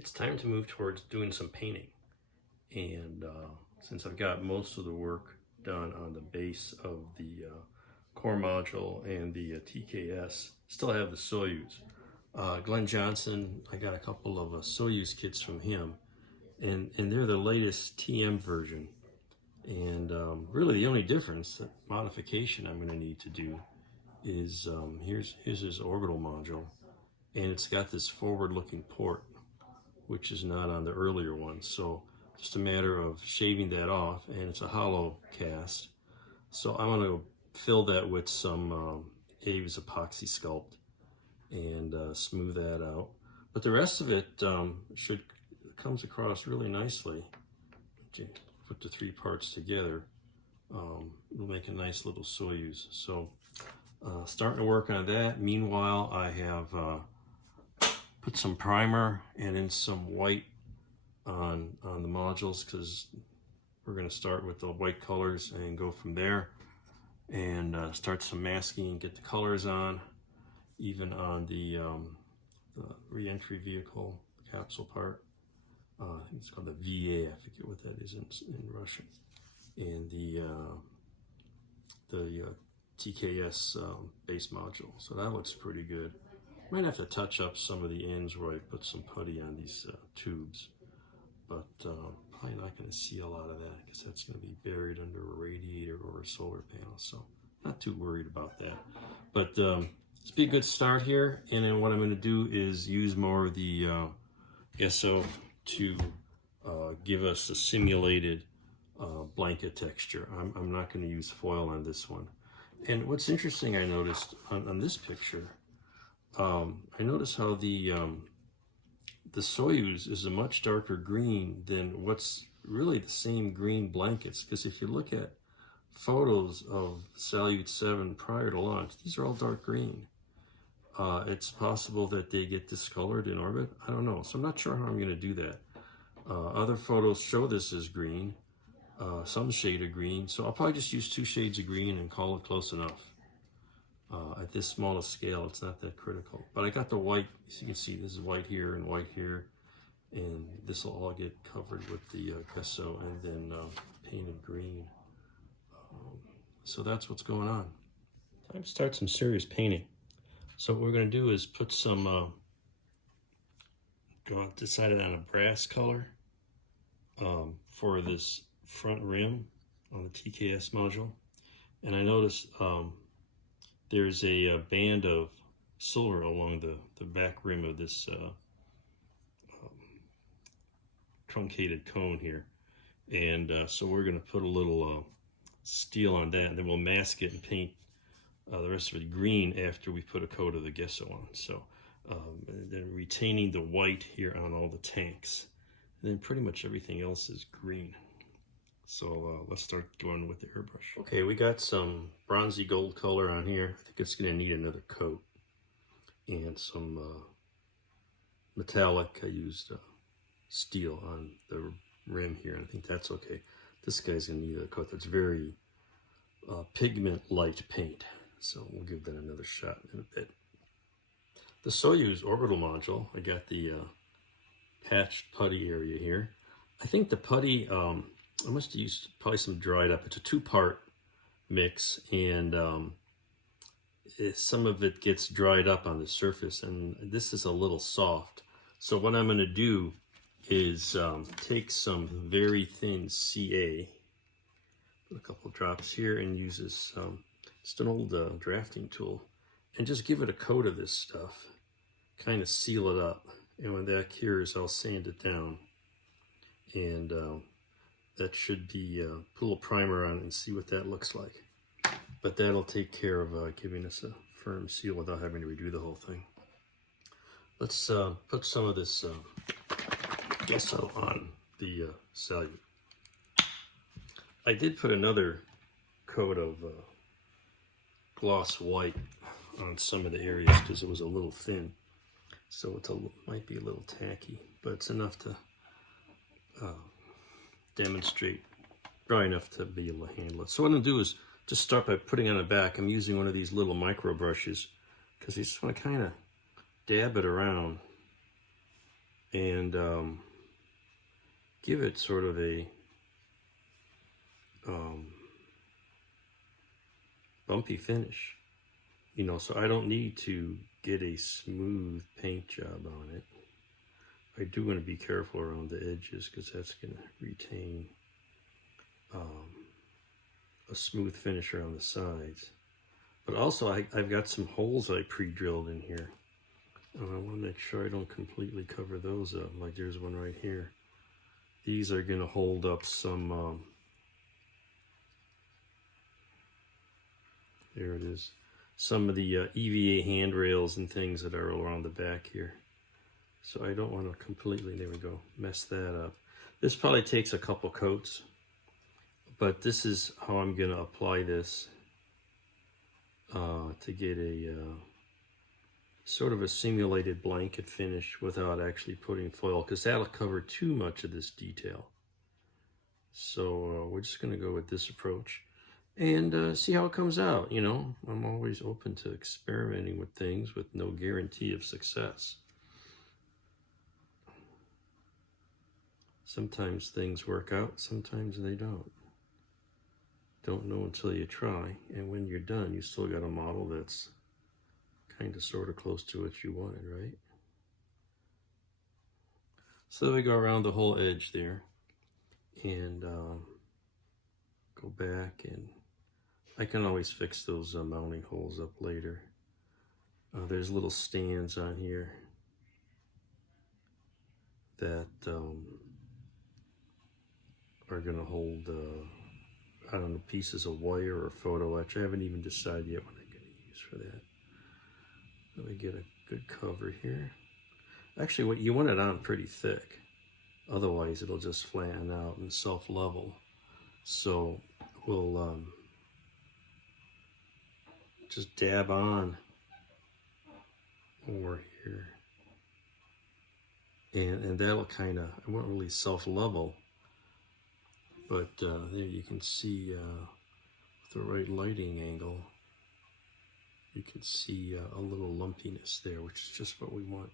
it's time to move towards doing some painting. And since I've got most of the work done on the base of the core module and the TKS, still have the Salyut. Glenn Johnson, I got a couple of Salyut kits from him, and they're the latest TM version. And really the only difference, the modification I'm going to need to do is, here's his orbital module, and it's got this forward-looking port, which is not on the earlier one. So just a matter of shaving that off, and it's a hollow cast. So I'm going to fill that with some Aves epoxy sculpt and smooth that out. But the rest of it comes across really nicely. Put the three parts together, it'll make a nice little Salyut. So starting to work on that. Meanwhile, I have put some primer and then some white on the modules, because we're going to start with the white colors and go from there, and start some masking, get the colors on, even on the re-entry vehicle capsule part. I think it's called the VA, I forget what that is in Russian, and the TKS base module. So that looks pretty good. Might have to touch up some of the ends where I put some putty on these tubes, but probably not going to see a lot of that, because that's going to be buried under a radiator or a solar panel, so not too worried about that. But it's be a good start here, and then what I'm going to do is use more of the gesso to give us a simulated blanket texture. I'm not going to use foil on this one. And what's interesting, I noticed on this picture, I noticed how the Salyut is a much darker green than what's really the same green blankets. Because if you look at photos of Salyut 7 prior to launch, these are all dark green. It's possible that they get discolored in orbit. I don't know. So I'm not sure how I'm going to do that. Other photos show this as green, some shade of green. So I'll probably just use 2 shades of green and call it close enough. At this small scale, it's not that critical. But I got the white, as you can see, this is white here and white here. And this will all get covered with the gesso and then painted green. So that's what's going on. Time to start some serious painting. So what we're going to do is put some, decided on a brass color for this front rim on the TKS module. And I noticed there's a band of silver along the back rim of this truncated cone here. And so we're going to put a little steel on that, and then we'll mask it and paint the rest of it green after we put a coat of the gesso on. So and then retaining the white here on all the tanks, and then pretty much everything else is green. So let's start going with the airbrush. Okay, we got some bronzy gold color on here. I think it's going to need another coat, and some metallic. I used steel on the rim here, and I think that's okay. This guy's going to need a coat that's very pigment light paint. So we'll give that another shot in a bit. The Salyut orbital module, I got the patched putty area here. I think the putty, I must have used probably some dried up. It's a 2-part mix, and some of it gets dried up on the surface, and this is a little soft. So what I'm going to do is take some very thin CA, put a couple drops here, and use this just an old drafting tool, and just give it a coat of this stuff, kind of seal it up, and when that cures, I'll sand it down, and that should be put a little primer on it and see what that looks like. But that'll take care of giving us a firm seal without having to redo the whole thing. Let's put some of this gesso on the Salyut. I did put another coat of gloss white on some of the areas because it was a little thin, so it might be a little tacky, but it's enough to demonstrate, dry enough to be able to handle it. So what I'm going to do is just start by putting on the back. I'm using one of these little micro brushes because you just want to kind of dab it around and give it sort of a bumpy finish, you know, so I don't need to get a smooth paint job on it. I do want to be careful around the edges because that's going to retain a smooth finish around the sides. But also I've got some holes I pre-drilled in here. And I want to make sure I don't completely cover those up. Like there's one right here. These are going to hold up some, there it is, some of the EVA handrails and things that are around the back here. So I don't want to completely, there we go, mess that up. This probably takes a couple coats, but this is how I'm going to apply this to get a sort of a simulated blanket finish without actually putting foil, because that'll cover too much of this detail. So we're just going to go with this approach and see how it comes out. You know, I'm always open to experimenting with things with no guarantee of success. Sometimes things work out, sometimes they don't. Don't know until you try, and when you're done, you still got a model that's kind of sort of close to what you wanted, right? So we go around the whole edge there, and go back, and I can always fix those mounting holes up later. There's little stands on here that are going to hold, I don't know, pieces of wire or photo etch. I haven't even decided yet what I'm going to use for that. Let me get a good cover here. Actually, what you want it on pretty thick. Otherwise, it'll just flatten out and self-level. So we'll just dab on over here. And that'll kind of, it won't really self-level. But there you can see with the right lighting angle, you can see a little lumpiness there, which is just what we want.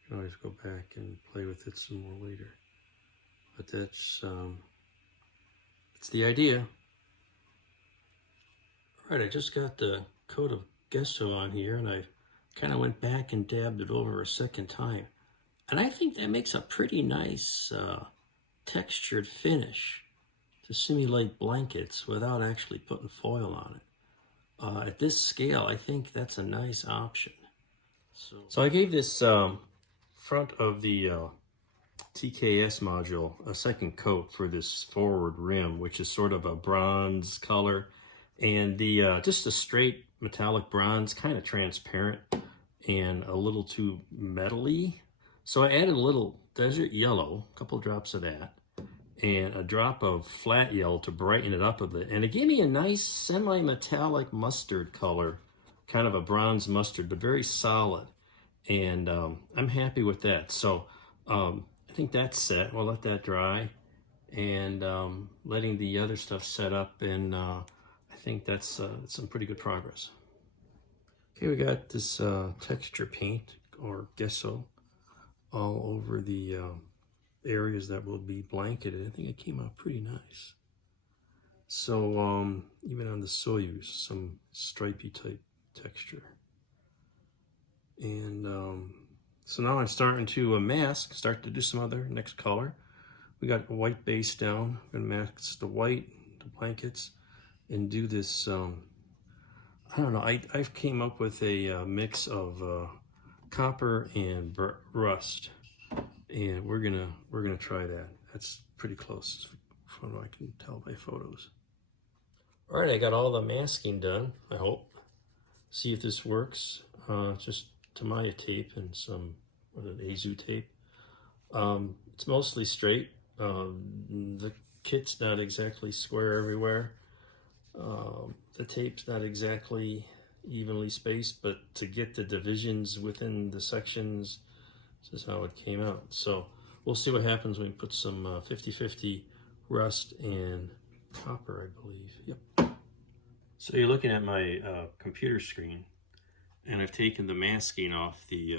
You can always go back and play with it some more later. But that's the idea. All right, I just got the coat of gesso on here, and I kind of went back and dabbed it over a second time. And I think that makes a pretty nice textured finish to simulate blankets without actually putting foil on it. At this scale, I think that's a nice option. So I gave this front of the TKS module a second coat for this forward rim, which is sort of a bronze color, and the just a straight metallic bronze, kind of transparent and a little too metally. So I added a little desert yellow, a couple drops of that, and a drop of flat yellow to brighten it up a bit. And it gave me a nice semi-metallic mustard color, kind of a bronze mustard, but very solid. And I'm happy with that. So I think that's set. We'll let that dry, and letting the other stuff set up, and I think that's some pretty good progress. Okay, we got this texture paint, or gesso, all over the areas that will be blanketed. I think it came out pretty nice. So even on the Salyut, some stripy type texture. And so now I'm starting to start to do some other next color. We got a white base down. I'm gonna mask the white, the blankets, and do this, I don't know, I've came up with a mix of copper and rust, and we're gonna try that. That's pretty close from what I can tell by photos. All right, I got all the masking done, I hope. See if this works. Just Tamiya tape and some Azu tape. It's mostly straight. The kit's not exactly square everywhere. The tape's not exactly evenly spaced, but to get the divisions within the sections, this is how it came out. So we'll see what happens when we put some 50-50 rust and copper, I believe. Yep. So you're looking at my computer screen, and I've taken the masking off the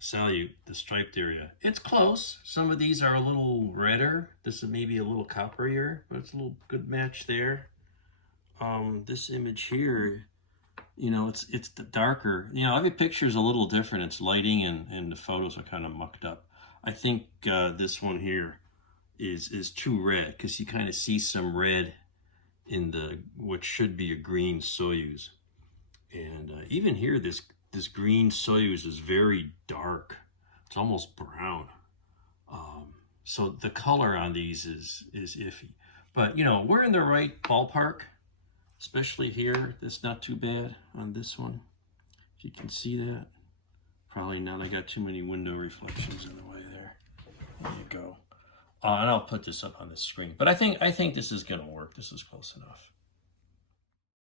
Salyut, the striped area. It's close. Some of these are a little redder. This is maybe a little copperier, but it's a little good match there. This image here, you know, it's the darker. You know, every picture is a little different. It's lighting and the photos are kind of mucked up. I think this one here is too red because you kind of see some red in the what should be a green Soyuz. And even here, this green Soyuz is very dark. It's almost brown. So the color on these is iffy. But, you know, we're in the right ballpark, especially here. That's not too bad on this one. If you can see that. Probably not. I got too many window reflections in the way there. There you go. And I'll put this up on the screen. But I think this is going to work. This is close enough.